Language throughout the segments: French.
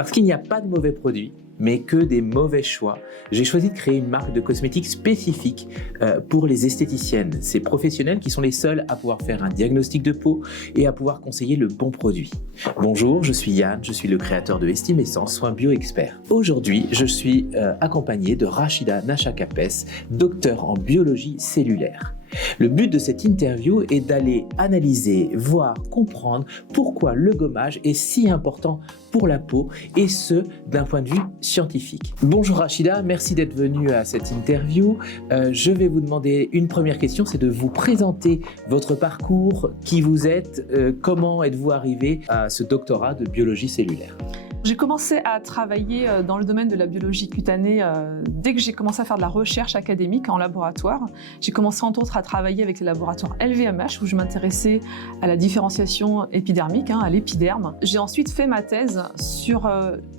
Parce qu'il n'y a pas de mauvais produits, mais que des mauvais choix, j'ai choisi de créer une marque de cosmétiques spécifique pour les esthéticiennes, ces professionnels qui sont les seuls à pouvoir faire un diagnostic de peau et à pouvoir conseiller le bon produit. Bonjour, je suis Yann, je suis le créateur de Estime Essence, soin bio-expert. Aujourd'hui, je suis accompagné de Rachida Nacha-Capes, docteur en biologie cellulaire. Le but de cette interview est d'aller analyser, voir, comprendre pourquoi le gommage est si important pour la peau et ce, d'un point de vue scientifique. Bonjour Rachida, merci d'être venue à cette interview. Je vais vous demander une première question, c'est de vous présenter votre parcours, qui vous êtes, comment êtes-vous arrivé à ce doctorat de biologie cellulaire? J'ai commencé à travailler dans le domaine de la biologie cutanée dès que j'ai commencé à faire de la recherche académique en laboratoire. J'ai commencé entre autres à travailler avec les laboratoires LVMH où je m'intéressais à la différenciation épidermique, à l'épiderme. J'ai ensuite fait ma thèse sur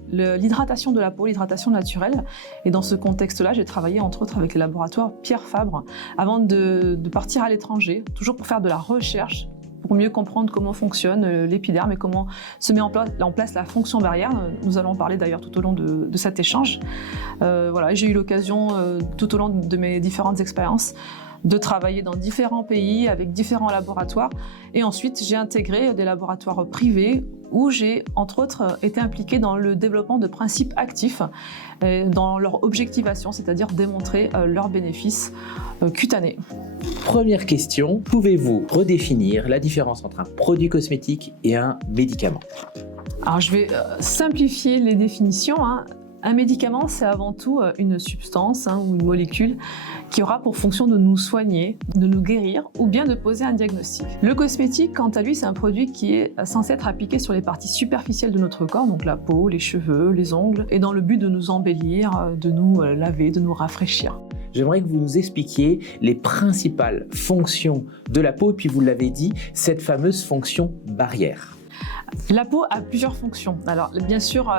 l'hydratation de la peau, l'hydratation naturelle. Et dans ce contexte-là, j'ai travaillé entre autres avec les laboratoires Pierre Fabre avant de partir à l'étranger, toujours pour faire de la recherche, pour mieux comprendre comment fonctionne l'épiderme et comment se met en place la fonction barrière. Nous allons en parler d'ailleurs tout au long de cet échange. Voilà, j'ai eu l'occasion tout au long de mes différentes expériences de travailler dans différents pays avec différents laboratoires et ensuite j'ai intégré des laboratoires privés où j'ai entre autres été impliquée dans le développement de principes actifs dans leur objectivation, c'est-à-dire démontrer leurs bénéfices cutanés. Première question, pouvez-vous redéfinir la différence entre un produit cosmétique et un médicament? Alors je vais simplifier les définitions. Un médicament, c'est avant tout une substance ou une molécule qui aura pour fonction de nous soigner, de nous guérir ou bien de poser un diagnostic. Le cosmétique, quant à lui, c'est un produit qui est censé être appliqué sur les parties superficielles de notre corps, donc la peau, les cheveux, les ongles, et dans le but de nous embellir, de nous laver, de nous rafraîchir. J'aimerais que vous nous expliquiez les principales fonctions de la peau et puis vous l'avez dit, cette fameuse fonction barrière. La peau a plusieurs fonctions. Alors bien sûr,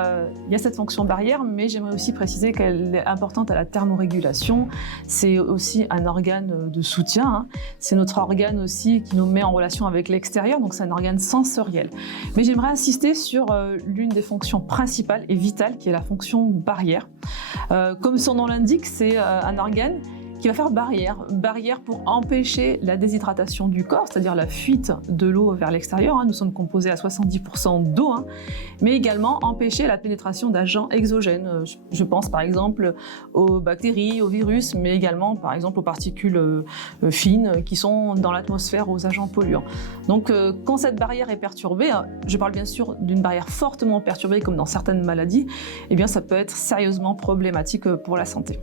il y a cette fonction barrière, mais j'aimerais aussi préciser qu'elle est importante à la thermorégulation. C'est aussi un organe de soutien. C'est notre organe aussi qui nous met en relation avec l'extérieur, donc c'est un organe sensoriel. Mais j'aimerais insister sur l'une des fonctions principales et vitales, qui est la fonction barrière. Comme son nom l'indique, c'est un organe qui va faire barrière pour empêcher la déshydratation du corps, c'est-à-dire la fuite de l'eau vers l'extérieur. Nous sommes composés à 70% d'eau, mais également empêcher la pénétration d'agents exogènes. Je pense par exemple aux bactéries, aux virus, mais également par exemple aux particules fines qui sont dans l'atmosphère, aux agents polluants. Donc quand cette barrière est perturbée, je parle bien sûr d'une barrière fortement perturbée comme dans certaines maladies, eh bien ça peut être sérieusement problématique pour la santé.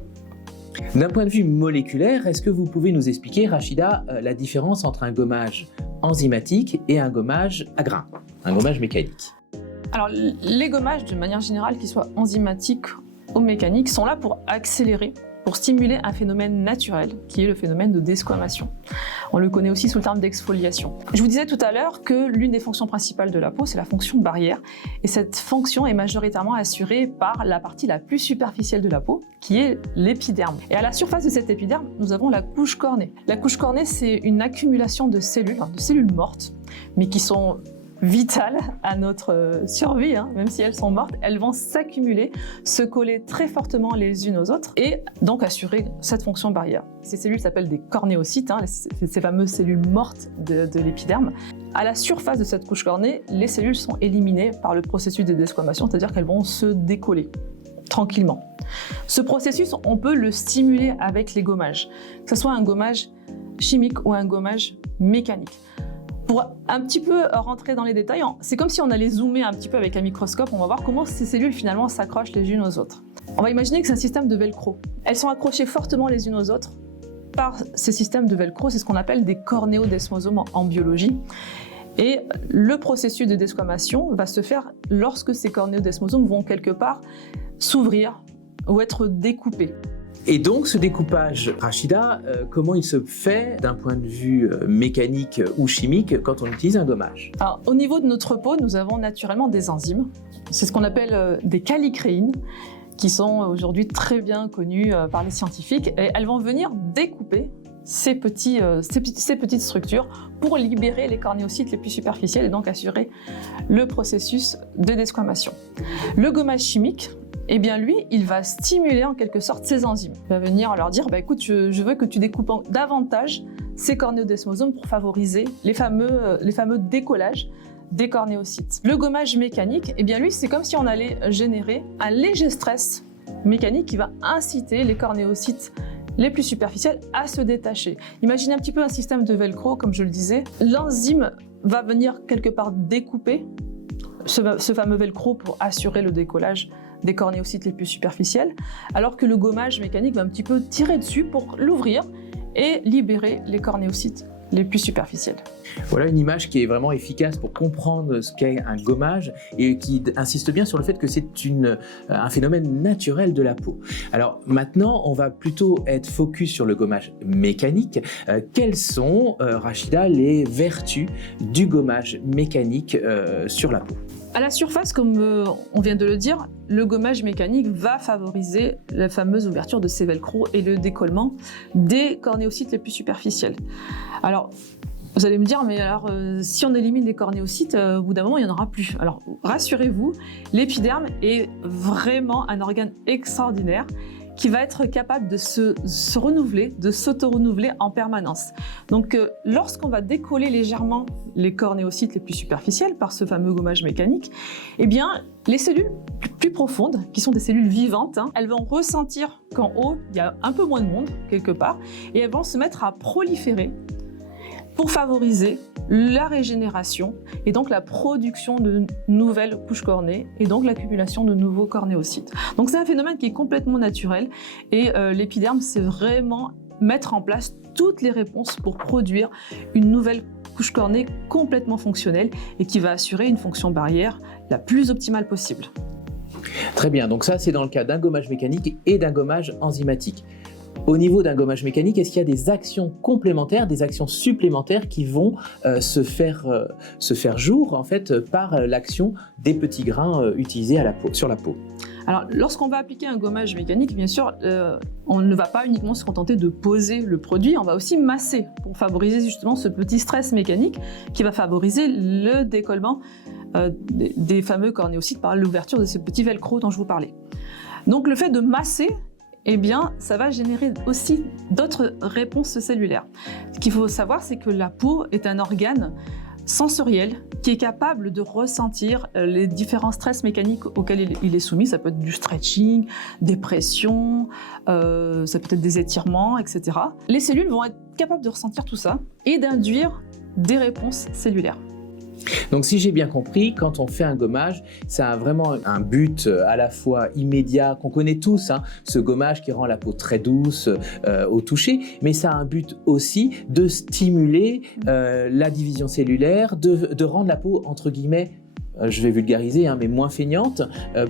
D'un point de vue moléculaire, est-ce que vous pouvez nous expliquer, Rachida, la différence entre un gommage enzymatique et un gommage à grains, un gommage mécanique? Alors, les gommages, de manière générale, qu'ils soient enzymatiques ou mécaniques, sont là pour accélérer, pour stimuler un phénomène naturel, qui est le phénomène de desquamation. On le connaît aussi sous le terme d'exfoliation. Je vous disais tout à l'heure que l'une des fonctions principales de la peau, c'est la fonction barrière. Et cette fonction est majoritairement assurée par la partie la plus superficielle de la peau, qui est l'épiderme. Et à la surface de cet épiderme, nous avons la couche cornée. La couche cornée, c'est une accumulation de cellules mortes, mais qui sont vitales à notre survie, même si elles sont mortes, elles vont s'accumuler, se coller très fortement les unes aux autres et donc assurer cette fonction barrière. Ces cellules s'appellent des cornéocytes, ces fameuses cellules mortes de l'épiderme. À la surface de cette couche cornée, les cellules sont éliminées par le processus de desquamation, c'est-à-dire qu'elles vont se décoller tranquillement. Ce processus, on peut le stimuler avec les gommages, que ce soit un gommage chimique ou un gommage mécanique. Pour un petit peu rentrer dans les détails, c'est comme si on allait zoomer un petit peu avec un microscope, on va voir comment ces cellules finalement s'accrochent les unes aux autres. On va imaginer que c'est un système de velcro. Elles sont accrochées fortement les unes aux autres par ces systèmes de velcro, c'est ce qu'on appelle des cornéodesmosomes en biologie. Et le processus de desquamation va se faire lorsque ces cornéodesmosomes vont quelque part s'ouvrir ou être découpés. Et donc ce découpage, Rachida, comment il se fait d'un point de vue mécanique ou chimique quand on utilise un gommage? Alors, au niveau de notre peau, nous avons naturellement des enzymes. C'est ce qu'on appelle des callicréines, qui sont aujourd'hui très bien connues par les scientifiques. Et elles vont venir découper ces petites structures pour libérer les cornéocytes les plus superficiels et donc assurer le processus de desquamation. Le gommage chimique, eh bien lui, il va stimuler en quelque sorte ces enzymes. Il va venir leur dire, écoute, je veux que tu découpes davantage ces cornéodesmosomes pour favoriser les fameux décollages des cornéocytes. Le gommage mécanique, eh bien lui, c'est comme si on allait générer un léger stress mécanique qui va inciter les cornéocytes les plus superficiels à se détacher. Imaginez un petit peu un système de velcro, comme je le disais. L'enzyme va venir quelque part découper ce fameux velcro pour assurer le décollage des cornéocytes les plus superficiels, alors que le gommage mécanique va un petit peu tirer dessus pour l'ouvrir et libérer les cornéocytes les plus superficiels. Voilà une image qui est vraiment efficace pour comprendre ce qu'est un gommage et qui insiste bien sur le fait que c'est un phénomène naturel de la peau. Alors maintenant, on va plutôt être focus sur le gommage mécanique. Quelles sont, Rachida, les vertus du gommage mécanique sur la peau ? À la surface, comme on vient de le dire, le gommage mécanique va favoriser la fameuse ouverture de ces velcro et le décollement des cornéocytes les plus superficiels. Alors, vous allez me dire, mais alors si on élimine les cornéocytes, au bout d'un moment, il n'y en aura plus. Alors, rassurez-vous, l'épiderme est vraiment un organe extraordinaire qui va être capable de se renouveler, de s'auto-renouveler en permanence. Donc, lorsqu'on va décoller légèrement les cornéocytes les plus superficiels par ce fameux gommage mécanique, eh bien, les cellules plus profondes, qui sont des cellules vivantes, elles vont ressentir qu'en haut, il y a un peu moins de monde, quelque part, et elles vont se mettre à proliférer pour favoriser la régénération et donc la production de nouvelles couches cornées et donc l'accumulation de nouveaux cornéocytes. Donc c'est un phénomène qui est complètement naturel et l'épiderme, c'est vraiment mettre en place toutes les réponses pour produire une nouvelle couche cornée complètement fonctionnelle et qui va assurer une fonction barrière la plus optimale possible. Très bien, donc ça c'est dans le cas d'un gommage mécanique et d'un gommage enzymatique. Au niveau d'un gommage mécanique, est-ce qu'il y a des actions complémentaires, des actions supplémentaires qui vont se faire jour en fait par l'action des petits grains utilisés sur la peau? Alors, lorsqu'on va appliquer un gommage mécanique, bien sûr, on ne va pas uniquement se contenter de poser le produit, on va aussi masser pour favoriser justement ce petit stress mécanique qui va favoriser le décollement des fameux cornéocytes par l'ouverture de ces petits velcro dont je vous parlais. Donc, le fait de masser, eh bien, ça va générer aussi d'autres réponses cellulaires. Ce qu'il faut savoir, c'est que la peau est un organe sensoriel qui est capable de ressentir les différents stress mécaniques auxquels il est soumis. Ça peut être du stretching, des pressions, ça peut être des étirements, etc. Les cellules vont être capables de ressentir tout ça et d'induire des réponses cellulaires. Donc si j'ai bien compris, quand on fait un gommage, ça a vraiment un but à la fois immédiat, qu'on connaît tous, ce gommage qui rend la peau très douce au toucher, mais ça a un but aussi de stimuler la division cellulaire, de rendre la peau, entre guillemets, je vais vulgariser, mais moins feignante,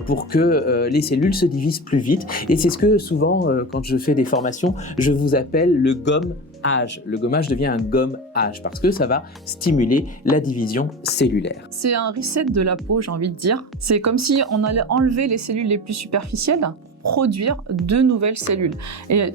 pour que les cellules se divisent plus vite. Et c'est ce que souvent, quand je fais des formations, je vous appelle le gommage. Le gommage devient un gommage parce que ça va stimuler la division cellulaire. C'est un reset de la peau, j'ai envie de dire. C'est comme si on allait enlever les cellules les plus superficielles, produire de nouvelles cellules. Et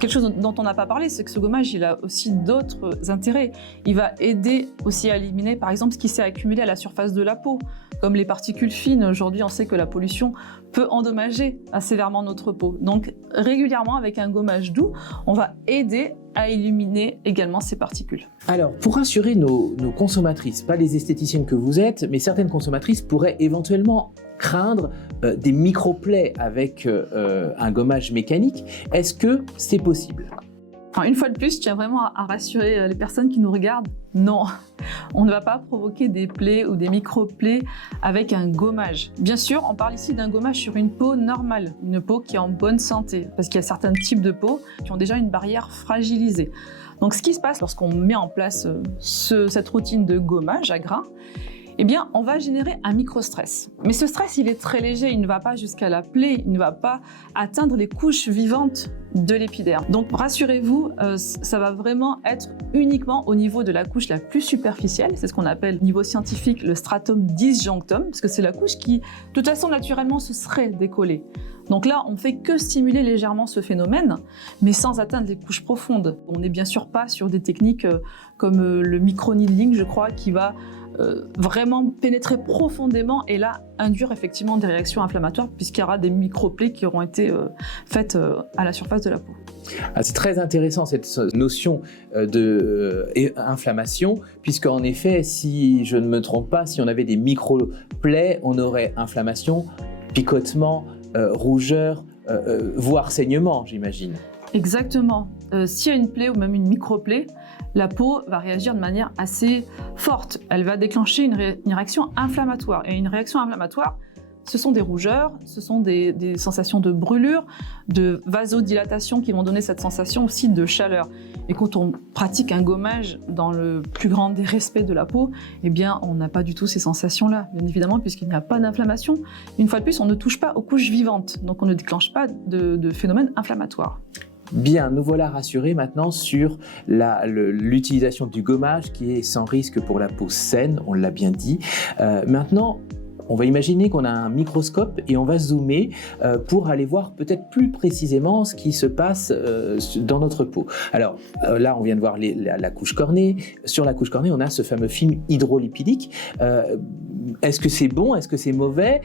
quelque chose dont on n'a pas parlé, c'est que ce gommage, il a aussi d'autres intérêts. Il va aider aussi à éliminer, par exemple, ce qui s'est accumulé à la surface de la peau, comme les particules fines. Aujourd'hui, on sait que la pollution peut endommager sévèrement notre peau. Donc, régulièrement, avec un gommage doux, on va aider à éliminer également ces particules. Alors, pour rassurer nos consommatrices, pas les esthéticiennes que vous êtes, mais certaines consommatrices pourraient éventuellement craindre des microplaies avec un gommage mécanique. Est-ce que c'est possible ? Alors, une fois de plus, je tiens vraiment à rassurer les personnes qui nous regardent. Non, on ne va pas provoquer des plaies ou des micro-plaies avec un gommage. Bien sûr, on parle ici d'un gommage sur une peau normale, une peau qui est en bonne santé, parce qu'il y a certains types de peaux qui ont déjà une barrière fragilisée. Donc ce qui se passe lorsqu'on met en place cette routine de gommage à grains, eh bien, on va générer un microstress. Mais ce stress, il est très léger, il ne va pas jusqu'à la plaie, il ne va pas atteindre les couches vivantes de l'épiderme. Donc rassurez-vous, ça va vraiment être uniquement au niveau de la couche la plus superficielle, c'est ce qu'on appelle au niveau scientifique le stratum disjunctum, parce que c'est la couche qui, de toute façon, naturellement se serait décollée. Donc là, on ne fait que stimuler légèrement ce phénomène, mais sans atteindre les couches profondes. On n'est bien sûr pas sur des techniques comme le microneedling, je crois, qui va vraiment pénétrer profondément et là induire effectivement des réactions inflammatoires puisqu'il y aura des microplaies qui auront été faites à la surface de la peau. Ah, c'est très intéressant cette notion d'inflammation, puisque en effet, si je ne me trompe pas, si on avait des microplaies, on aurait inflammation, picotement, rougeur, voire saignement, j'imagine. Exactement. S'il y a une plaie ou même une microplaie, la peau va réagir de manière assez forte. Elle va déclencher une réaction inflammatoire. Et une réaction inflammatoire, ce sont des rougeurs, ce sont des sensations de brûlure, de vasodilatation qui vont donner cette sensation aussi de chaleur. Et quand on pratique un gommage dans le plus grand des respects de la peau, eh bien, on n'a pas du tout ces sensations-là, bien évidemment, puisqu'il n'y a pas d'inflammation. Une fois de plus, on ne touche pas aux couches vivantes, donc on ne déclenche pas de phénomène inflammatoire. Bien, nous voilà rassurés maintenant sur l'utilisation du gommage qui est sans risque pour la peau saine, on l'a bien dit. Maintenant, on va imaginer qu'on a un microscope et on va zoomer pour aller voir peut-être plus précisément ce qui se passe dans notre peau. Alors là, on vient de voir la couche cornée. Sur la couche cornée, on a ce fameux film hydrolipidique. Est-ce que c'est bon, est-ce que c'est mauvais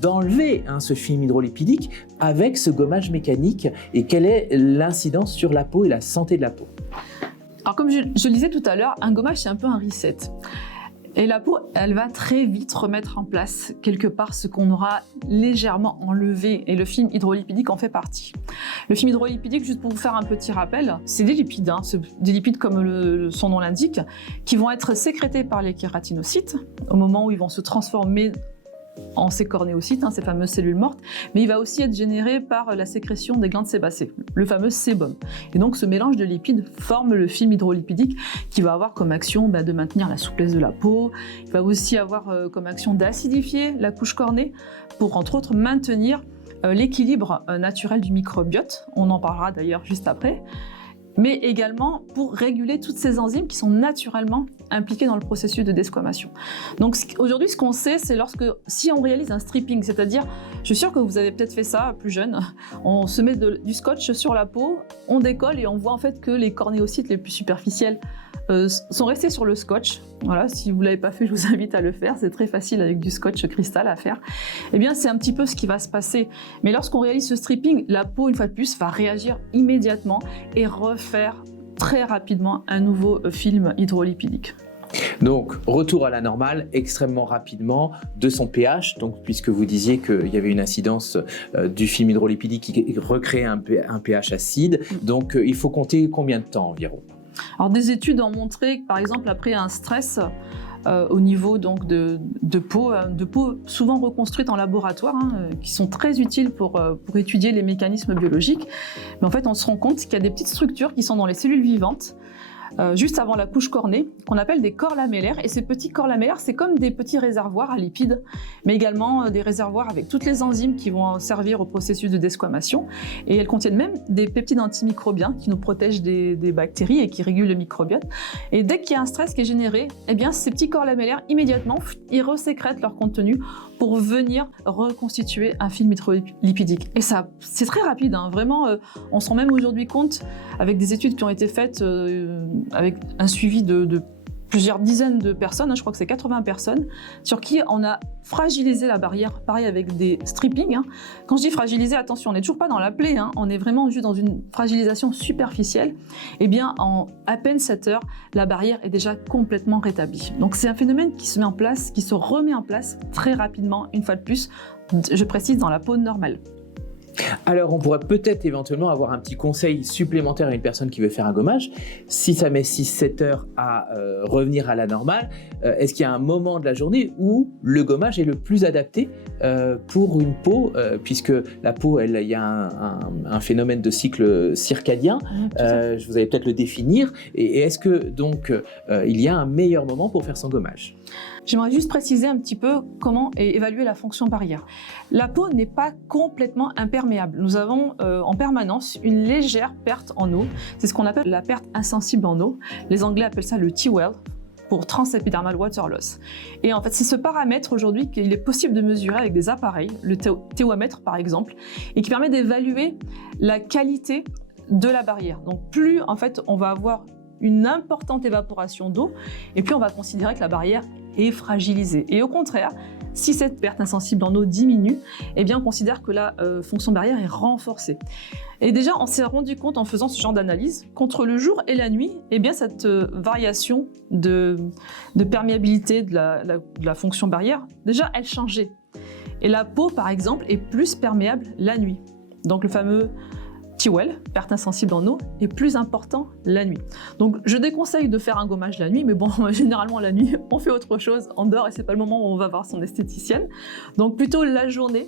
d'enlever ce film hydrolipidique avec ce gommage mécanique et quelle est l'incidence sur la peau et la santé de la peau? Alors comme je le disais tout à l'heure, un gommage c'est un peu un reset. Et la peau, elle va très vite remettre en place quelque part ce qu'on aura légèrement enlevé et le film hydrolipidique en fait partie. Le film hydrolipidique, juste pour vous faire un petit rappel, c'est des lipides, des lipides comme son nom l'indique, qui vont être sécrétés par les kératinocytes au moment où ils vont se transformer en ces cornéocytes, ces fameuses cellules mortes, mais il va aussi être généré par la sécrétion des glandes sébacées, le fameux sébum. Et donc ce mélange de lipides forme le film hydrolipidique qui va avoir comme action de maintenir la souplesse de la peau, il va aussi avoir comme action d'acidifier la couche cornée pour entre autres maintenir l'équilibre naturel du microbiote, on en parlera d'ailleurs juste après, mais également pour réguler toutes ces enzymes qui sont naturellement impliquées dans le processus de desquamation. Donc aujourd'hui, ce qu'on sait, c'est si on réalise un stripping, c'est-à-dire, je suis sûre que vous avez peut-être fait ça plus jeune, on se met du scotch sur la peau, on décolle et on voit en fait que les cornéocytes les plus superficiels sont restés sur le scotch. Voilà, si vous ne l'avez pas fait, je vous invite à le faire. C'est très facile avec du scotch cristal à faire. Eh bien, c'est un petit peu ce qui va se passer. Mais lorsqu'on réalise ce stripping, la peau, une fois de plus, va réagir immédiatement et refaire très rapidement un nouveau film hydrolipidique. Donc, retour à la normale extrêmement rapidement de son pH, donc, puisque vous disiez qu'il y avait une incidence du film hydrolipidique qui recréait un pH acide. Donc, il faut compter combien de temps environ? Alors, des études ont montré que, par exemple, après un stress au niveau donc, de peau souvent reconstruites en laboratoire, qui sont très utiles pour étudier les mécanismes biologiques. Mais en fait, on se rend compte qu'il y a des petites structures qui sont dans les cellules vivantes, juste avant la couche cornée, qu'on appelle des corps lamellaires. Et ces petits corps lamellaires, c'est comme des petits réservoirs à lipides, mais également des réservoirs avec toutes les enzymes qui vont servir au processus de desquamation. Et elles contiennent même des peptides antimicrobiens qui nous protègent des bactéries et qui régulent le microbiote. Et dès qu'il y a un stress qui est généré, eh bien, ces petits corps lamellaires, immédiatement, ils resécrètent leur contenu pour venir reconstituer un film hydrolipidique. Et ça, c'est très rapide, vraiment. On se rend même aujourd'hui compte, avec des études qui ont été faites, avec un suivi de plusieurs dizaines de personnes, je crois que c'est 80 personnes, sur qui on a fragilisé la barrière, pareil avec des strippings. Quand je dis fragilisé, attention, on n'est toujours pas dans la plaie, on est vraiment juste dans une fragilisation superficielle. Et bien, en à peine 7 heures, la barrière est déjà complètement rétablie. Donc c'est un phénomène qui se met en place, qui se remet en place très rapidement, une fois de plus, je précise, dans la peau normale. Alors, on pourrait peut-être éventuellement avoir un petit conseil supplémentaire à une personne qui veut faire un gommage. Si ça met 6-7 heures à revenir à la normale, est-ce qu'il y a un moment de la journée où le gommage est le plus adapté pour une peau, puisque la peau, il y a un phénomène de cycle circadien, vous allez peut-être le définir, et est-ce que donc il y a un meilleur moment pour faire son gommage? J'aimerais juste préciser un petit peu comment évaluer la fonction barrière. La peau n'est pas complètement imperméable. Nous avons en permanence une légère perte en eau. C'est ce qu'on appelle la perte insensible en eau. Les Anglais appellent ça le TWEL, pour Transepidermal Water Loss. Et en fait, c'est ce paramètre aujourd'hui qu'il est possible de mesurer avec des appareils, le théomètre par exemple, et qui permet d'évaluer la qualité de la barrière. Donc plus en fait on va avoir une importante évaporation d'eau, et puis on va considérer que la barrière est fragilisée. Et au contraire, si cette perte insensible en eau diminue, eh bien on considère que la fonction barrière est renforcée. Et déjà, on s'est rendu compte en faisant ce genre d'analyse qu'entre le jour et la nuit, eh bien cette variation de perméabilité de la fonction barrière, déjà elle changeait. Et la peau, par exemple, est plus perméable la nuit. Donc le fameux TWEL, perte insensible en eau, est plus important la nuit. Donc je déconseille de faire un gommage la nuit, mais bon, généralement la nuit, on fait autre chose, on dort et c'est pas le moment où on va voir son esthéticienne. Donc plutôt la journée,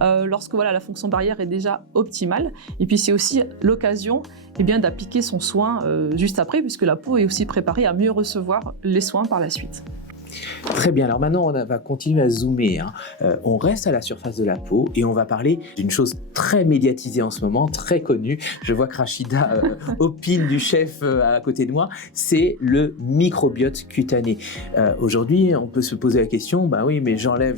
lorsque voilà, la fonction barrière est déjà optimale. Et puis c'est aussi l'occasion d'appliquer son soin juste après, puisque la peau est aussi préparée à mieux recevoir les soins par la suite. Très bien, alors maintenant on va continuer à zoomer. On reste à la surface de la peau et on va parler d'une chose très médiatisée en ce moment, très connue. Je vois que Rachida opine du chef à côté de moi, c'est le microbiote cutané. Aujourd'hui, on peut se poser la question, bah oui, mais j'enlève,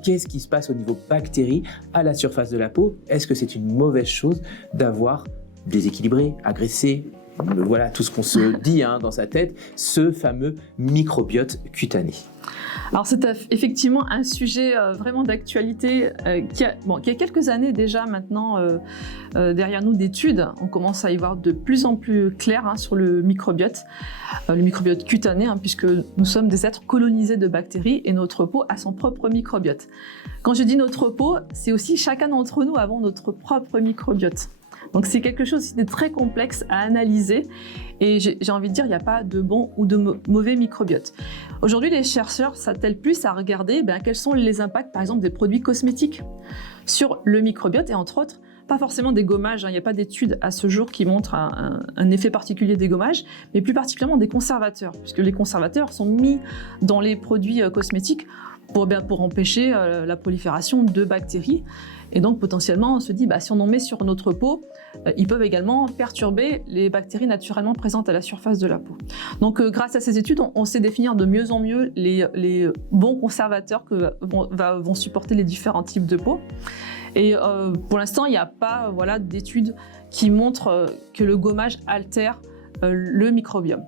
qu'est-ce qui se passe au niveau bactéries à la surface de la peau? Est-ce que c'est une mauvaise chose d'avoir déséquilibré, agressé, voilà tout ce qu'on se dit dans sa tête, ce fameux microbiote cutané? Alors c'est effectivement un sujet vraiment d'actualité qui a quelques années déjà maintenant derrière nous d'études. On commence à y voir de plus en plus clair sur le microbiote cutané, puisque nous sommes des êtres colonisés de bactéries et notre peau a son propre microbiote. Quand je dis notre peau, c'est aussi chacun d'entre nous avons notre propre microbiote. Donc c'est quelque chose de très complexe à analyser et j'ai envie de dire il n'y a pas de bon ou de mauvais microbiote. Aujourd'hui les chercheurs s'attellent plus à regarder quels sont les impacts par exemple des produits cosmétiques sur le microbiote et entre autres pas forcément des gommages, il n'y a pas d'études à ce jour qui montrent un effet particulier des gommages, mais plus particulièrement des conservateurs, puisque les conservateurs sont mis dans les produits cosmétiques pour empêcher la prolifération de bactéries. Et donc potentiellement on se dit si on en met sur notre peau, ils peuvent également perturber les bactéries naturellement présentes à la surface de la peau. Donc grâce à ces études, on sait définir de mieux en mieux les bons conservateurs que vont supporter les différents types de peau. Et pour l'instant, il n'y a pas d'études qui montrent que le gommage altère le microbiome.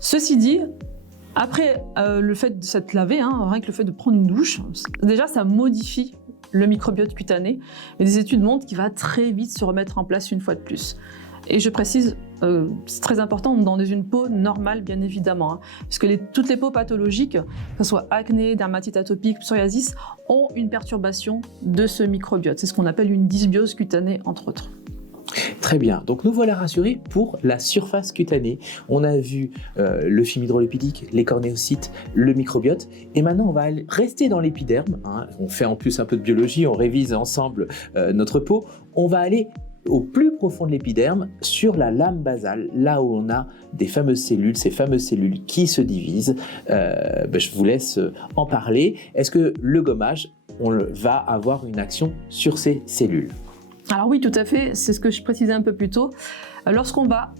Ceci dit, après le fait de s'être lavé, rien que le fait de prendre une douche, déjà ça modifie le microbiote cutané, mais des études montrent qu'il va très vite se remettre en place une fois de plus. Et je précise, c'est très important dans une peau normale bien évidemment, puisque toutes les peaux pathologiques, que ce soit acné, dermatite atopique, psoriasis, ont une perturbation de ce microbiote. C'est ce qu'on appelle une dysbiose cutanée entre autres. Très bien, donc nous voilà rassurés pour la surface cutanée. On a vu le film hydrolipidique, les cornéocytes, le microbiote, et maintenant on va rester dans l'épiderme. On fait en plus un peu de biologie, on révise ensemble notre peau. On va aller au plus profond de l'épiderme, sur la lame basale, là où on a des fameuses cellules, ces fameuses cellules qui se divisent. Je vous laisse en parler. Est-ce que le gommage, va avoir une action sur ces cellules ? Alors oui, tout à fait, c'est ce que je précisais un peu plus tôt. Lorsqu'on va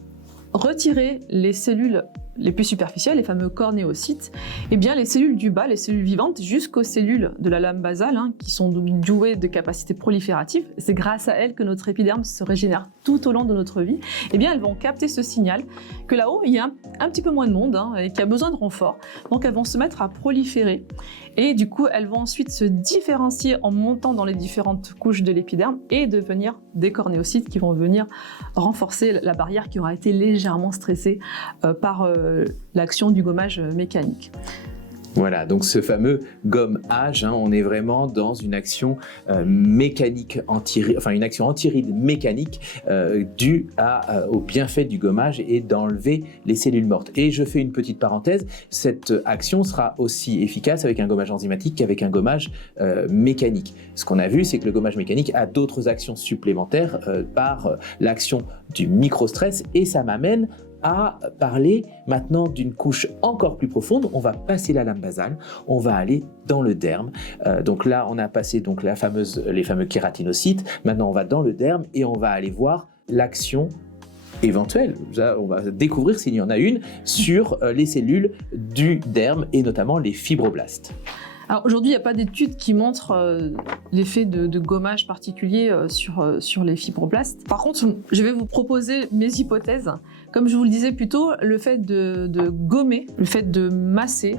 retirer les cellules les plus superficielles, les fameux cornéocytes, eh bien les cellules du bas, les cellules vivantes, jusqu'aux cellules de la lame basale, qui sont douées de capacités prolifératives, c'est grâce à elles que notre épiderme se régénère tout au long de notre vie, eh bien elles vont capter ce signal que là-haut, il y a un petit peu moins de monde et qu'il y a besoin de renfort. Donc elles vont se mettre à proliférer et du coup, elles vont ensuite se différencier en montant dans les différentes couches de l'épiderme et devenir des cornéocytes qui vont venir renforcer la barrière qui aura été légèrement stressée par l'action du gommage mécanique. Voilà, donc ce fameux gommage, on est vraiment dans une action mécanique une action anti-rides mécanique due au bienfait du gommage et d'enlever les cellules mortes. Et je fais une petite parenthèse, cette action sera aussi efficace avec un gommage enzymatique qu'avec un gommage mécanique. Ce qu'on a vu, c'est que le gommage mécanique a d'autres actions supplémentaires par l'action du microstress, et ça m'amène à parler maintenant d'une couche encore plus profonde. On va passer la lame basale, on va aller dans le derme. Donc là, on a passé donc les fameux kératinocytes. Maintenant, on va dans le derme et on va aller voir l'action éventuelle. On va découvrir s'il y en a une sur les cellules du derme et notamment les fibroblastes. Alors aujourd'hui, il n'y a pas d'études qui montrent l'effet de gommage particulier sur les fibroblastes. Par contre, je vais vous proposer mes hypothèses. Comme je vous le disais plus tôt, le fait de gommer, le fait de masser,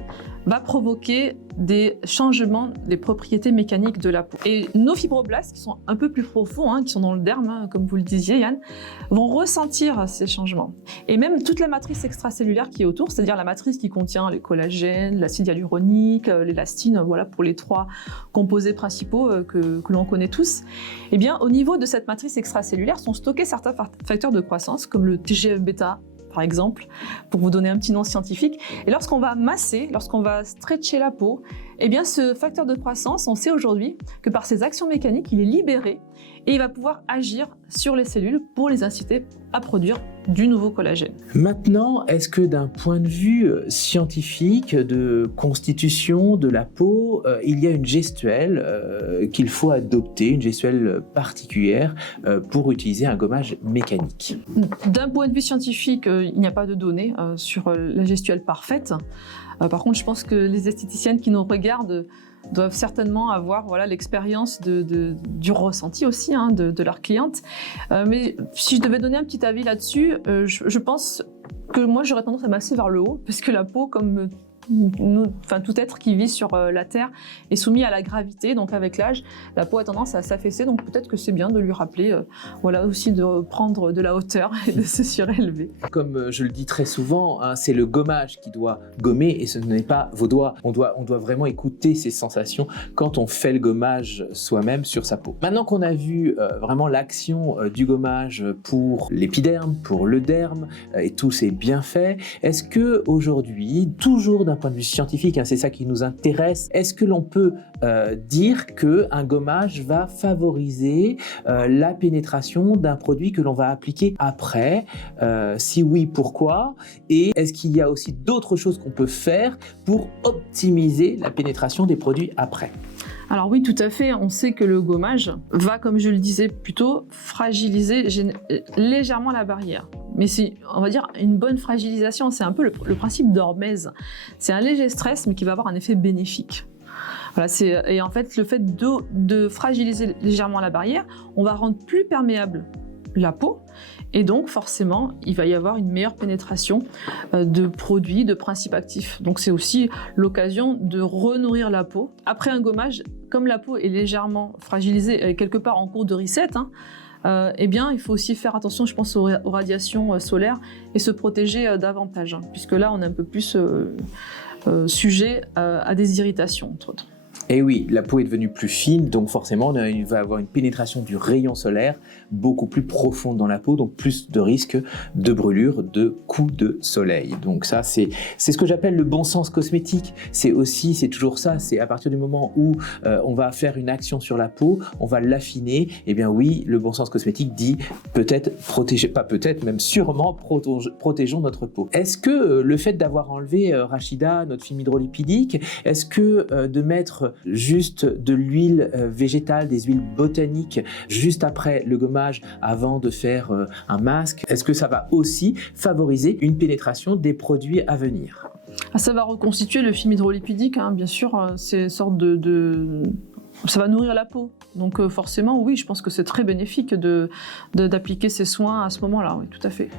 va provoquer des changements des propriétés mécaniques de la peau. Et nos fibroblastes, qui sont un peu plus profonds, qui sont dans le derme, comme vous le disiez Yann, vont ressentir ces changements. Et même toute la matrice extracellulaire qui est autour, c'est-à-dire la matrice qui contient les collagènes, l'acide hyaluronique, l'élastine, voilà pour les 3 composés principaux que l'on connaît tous, eh bien au niveau de cette matrice extracellulaire sont stockés certains facteurs de croissance, comme le TGF-bêta, par exemple, pour vous donner un petit nom scientifique. Et lorsqu'on va masser, lorsqu'on va stretcher la peau, eh bien ce facteur de croissance, on sait aujourd'hui que par ses actions mécaniques, il est libéré et il va pouvoir agir sur les cellules pour les inciter à produire du nouveau collagène. Maintenant, est-ce que d'un point de vue scientifique, de constitution de la peau, il y a une gestuelle qu'il faut adopter, une gestuelle particulière pour utiliser un gommage mécanique? D'un point de vue scientifique, il n'y a pas de données sur la gestuelle parfaite. Par contre, je pense que les esthéticiennes qui nous regardent doivent certainement avoir l'expérience du ressenti aussi de leur cliente. Mais si je devais donner un petit avis là-dessus, je pense que moi j'aurais tendance à masser vers le haut, parce que la peau, comme tout être qui vit sur la Terre, est soumis à la gravité. Donc avec l'âge, la peau a tendance à s'affaisser. Donc peut-être que c'est bien de lui rappeler aussi de prendre de la hauteur et de se surélever. Comme je le dis très souvent, c'est le gommage qui doit gommer et ce n'est pas vos doigts. On doit vraiment écouter ces sensations quand on fait le gommage soi-même sur sa peau. Maintenant qu'on a vu vraiment l'action du gommage pour l'épiderme, pour le derme et tous ses bienfaits, est-ce que aujourd'hui, toujours d'un point de vue scientifique, c'est ça qui nous intéresse, est-ce que l'on peut dire qu'un gommage va favoriser la pénétration d'un produit que l'on va appliquer après? Si oui, pourquoi? Et est-ce qu'il y a aussi d'autres choses qu'on peut faire pour optimiser la pénétration des produits après? Alors oui, tout à fait. On sait que le gommage va, comme je le disais plus tôt, fragiliser légèrement la barrière. Mais c'est, on va dire, une bonne fragilisation. C'est un peu le principe d'Hormèse. C'est un léger stress, mais qui va avoir un effet bénéfique. Voilà, et en fait, le fait de fragiliser légèrement la barrière, on va rendre plus perméable la peau, et donc forcément il va y avoir une meilleure pénétration de produits, de principes actifs. Donc c'est aussi l'occasion de renourrir la peau. Après un gommage, comme la peau est légèrement fragilisée, quelque part en cours de reset, eh bien il faut aussi faire attention, je pense, aux radiations solaires et se protéger davantage, puisque là on est un peu plus sujet à des irritations entre autres. Et oui, la peau est devenue plus fine, donc forcément il va avoir une pénétration du rayon solaire beaucoup plus profonde dans la peau, donc plus de risques de brûlure, de coups de soleil. Donc ça, c'est ce que j'appelle le bon sens cosmétique. C'est toujours ça, c'est à partir du moment où on va faire une action sur la peau, on va l'affiner, et bien oui, le bon sens cosmétique dit peut-être protéger, pas peut-être, même sûrement protégeons notre peau. Est-ce que le fait d'avoir enlevé, Rachida, notre film hydrolipidique, est-ce que de mettre juste de l'huile végétale, des huiles botaniques, juste après le gommage, avant de faire un masque, est-ce que ça va aussi favoriser une pénétration des produits à venir? Ça va reconstituer le film hydrolipidique, bien sûr, c'est une sorte de ça va nourrir la peau. Donc forcément, oui, je pense que c'est très bénéfique d'appliquer ces soins à ce moment-là, oui, tout à fait.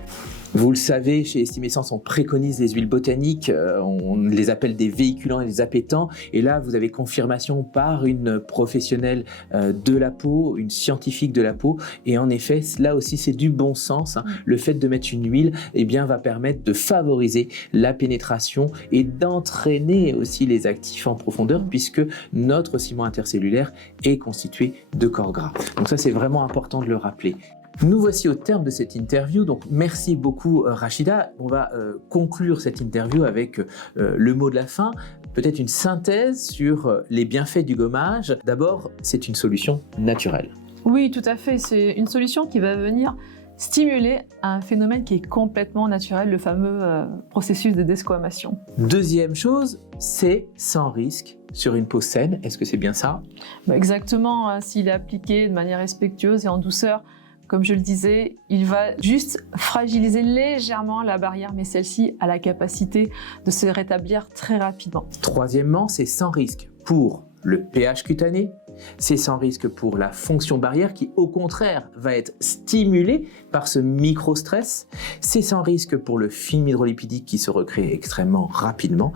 Vous le savez, chez Estimessence, on préconise les huiles botaniques, on les appelle des véhiculants et des appétants. Et là, vous avez confirmation par une professionnelle de la peau, une scientifique de la peau. Et en effet, là aussi, c'est du bon sens. Le fait de mettre une huile, eh bien, va permettre de favoriser la pénétration et d'entraîner aussi les actifs en profondeur, puisque notre ciment intercellulaire est constitué de corps gras. Donc ça, c'est vraiment important de le rappeler. Nous voici au terme de cette interview, donc merci beaucoup Rachida. On va conclure cette interview avec le mot de la fin, peut-être une synthèse sur les bienfaits du gommage. D'abord, c'est une solution naturelle. Oui, tout à fait, c'est une solution qui va venir stimuler un phénomène qui est complètement naturel, le fameux processus de desquamation. Deuxième chose, c'est sans risque sur une peau saine. Est-ce que c'est bien ça? Exactement, s'il est appliqué de manière respectueuse et en douceur, comme je le disais, il va juste fragiliser légèrement la barrière, mais celle-ci a la capacité de se rétablir très rapidement. Troisièmement, c'est sans risque pour le pH cutané, c'est sans risque pour la fonction barrière qui, au contraire, va être stimulée par ce micro-stress. C'est sans risque pour le film hydrolipidique qui se recrée extrêmement rapidement.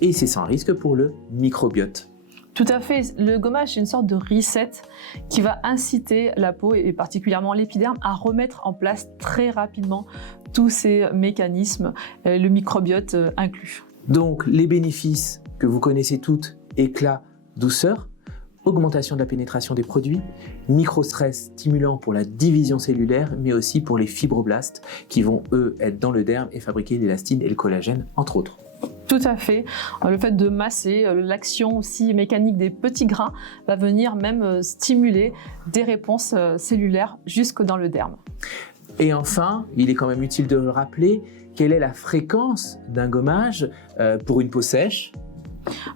Et c'est sans risque pour le microbiote. Tout à fait. Le gommage, c'est une sorte de reset qui va inciter la peau et particulièrement l'épiderme à remettre en place très rapidement tous ces mécanismes, le microbiote inclus. Donc, les bénéfices que vous connaissez toutes, éclat, douceur, augmentation de la pénétration des produits, microstress stimulant pour la division cellulaire, mais aussi pour les fibroblastes qui vont, eux, être dans le derme et fabriquer l'élastine et le collagène, entre autres. Tout à fait. Le fait de masser, l'action aussi mécanique des petits grains va venir même stimuler des réponses cellulaires jusque dans le derme. Et enfin, il est quand même utile de le rappeler, quelle est la fréquence d'un gommage pour une peau sèche?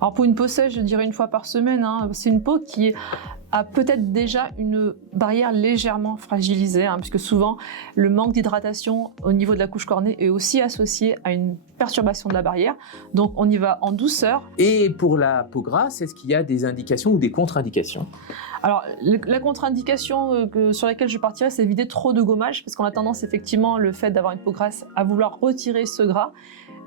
Alors pour une peau sèche, je dirais 1 fois par semaine. C'est une peau qui a peut-être déjà une barrière légèrement fragilisée, puisque souvent le manque d'hydratation au niveau de la couche cornée est aussi associé à une perturbation de la barrière. Donc on y va en douceur. Et pour la peau grasse, est-ce qu'il y a des indications ou des contre-indications? Alors la contre-indication sur laquelle je partirais, c'est éviter trop de gommage, parce qu'on a tendance effectivement, le fait d'avoir une peau grasse, à vouloir retirer ce gras.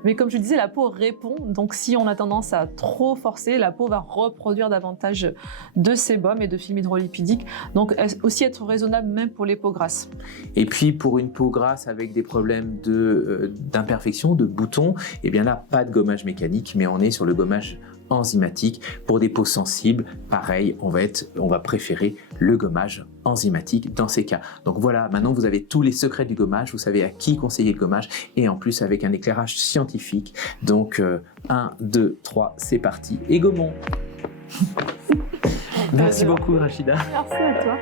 Mais comme je le disais, la peau répond, donc si on a tendance à trop forcer, la peau va reproduire davantage de sébum et de film hydrolipidique, donc aussi être raisonnable même pour les peaux grasses. Et puis pour une peau grasse avec des problèmes d'imperfection, de boutons, eh bien là, pas de gommage mécanique, mais on est sur le gommage enzymatique. Pour des peaux sensibles, pareil, on va préférer le gommage enzymatique dans ces cas. Donc voilà, maintenant vous avez tous les secrets du gommage, vous savez à qui conseiller le gommage, et en plus avec un éclairage scientifique. Donc 1, 2, 3, c'est parti, et gommons. Merci beaucoup Rachida. Merci à toi.